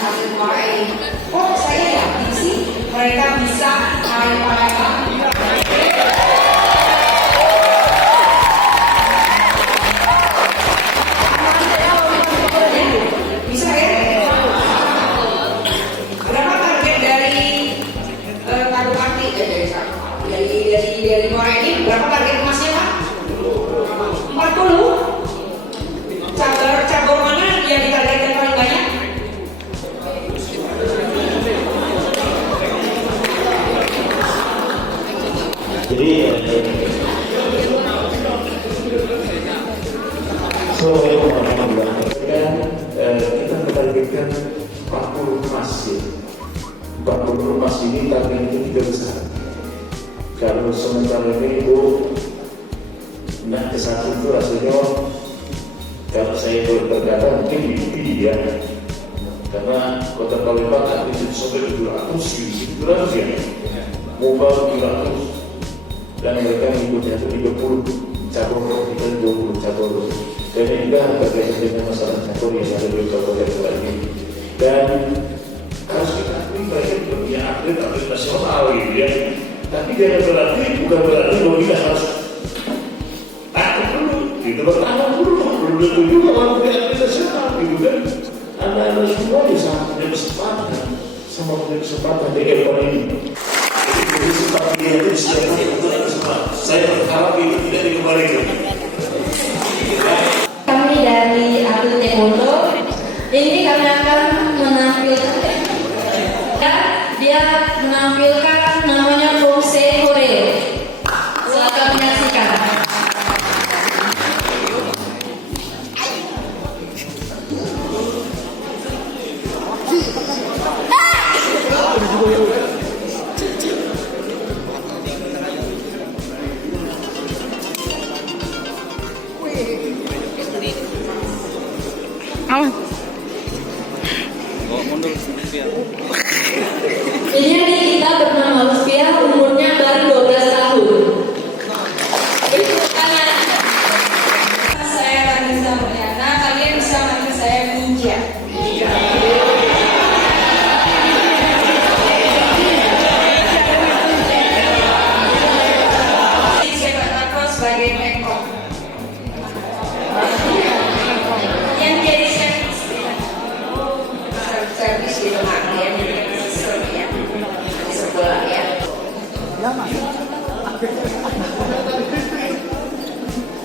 atlet UAE. Oh, saya yakin sih mereka bisa naik. Bisa ya? Berapa target dari Kabupaten dari UAE ini? Berapa target emasnya, Pak? 40. Cabur mana yang ditargetkan paling banyak? Jadi kita menargetkan 40 emas ya. 40 emas ini targetnya tidak besar. Kalau sementara ini Bu, nah ke-1 itu rasanya kalau saya boleh berkata mungkin mimpi ya, karena Kota Palembang kan bisa sampai 700 ya, mobile 700 dan mereka mengikutnya itu 30 cabur, kita 20 cabur. Dan ini juga berkaitan dengan masalah cabur yang ada di Kabupaten ini. Dan harus kita akui mereka punya atlet nasional gitu ya. Tapi dia berarti bukan berarti bahwa kita harus takut dulu, kita bertahan dulu, belum juga kalau punya atlet nasional gitu kan. Anak-anak semua bisa punya kesempatan, sama punya kesempatan di Eropa ini. Jadi kesempatan dia itu disediakan. Saya berharap itu tidak dikembalikan. Kami dari atlet taekwondo ini kami akan menampilkan dia menampilkan namanya Pose Koreo. Silakan menyaksikan. Ini adik kita bernama Lutfia, umurnya baru 12 tahun. Itu tangan. Saya Ranisa Mulyana, kalian bisa manggil saya Ninja. Sepak takraw sebagai pekok. Yang jadi servis di tengah dia ya, di sebelah ya.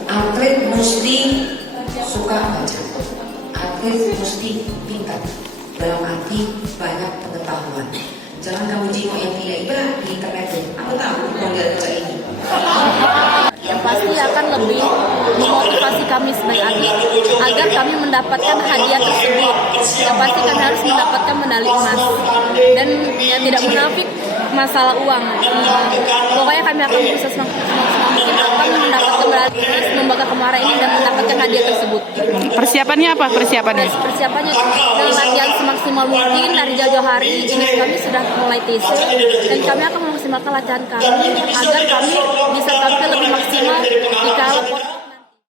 Atlet mesti suka baca, atlet mesti pintar, dalam arti banyak pengetahuan. Jangan kamu jenguk yang tidak ibarat di internet. Aku tahu model ini. Yang pasti akan lebih memotivasi kami sebagai atlet agar kami mendapatkan hadiah tersebut. Yang pasti kami harus mendapatkan medali emas dan yang tidak munafik masalah uang. Pokoknya kami akan berusaha semaksimal mungkin akan mendapatkan medali emas, membanggakan Kemara ini dan mendapatkan hadiah tersebut. Persiapannya apa? Persiapannya Dengan latihan semaksimal mungkin dari jauh-jauh hari. Ini kami sudah mulai teaser dan kami akan memaksimalkan latihan kami agar kami bisa tampil lebih maksimal di kala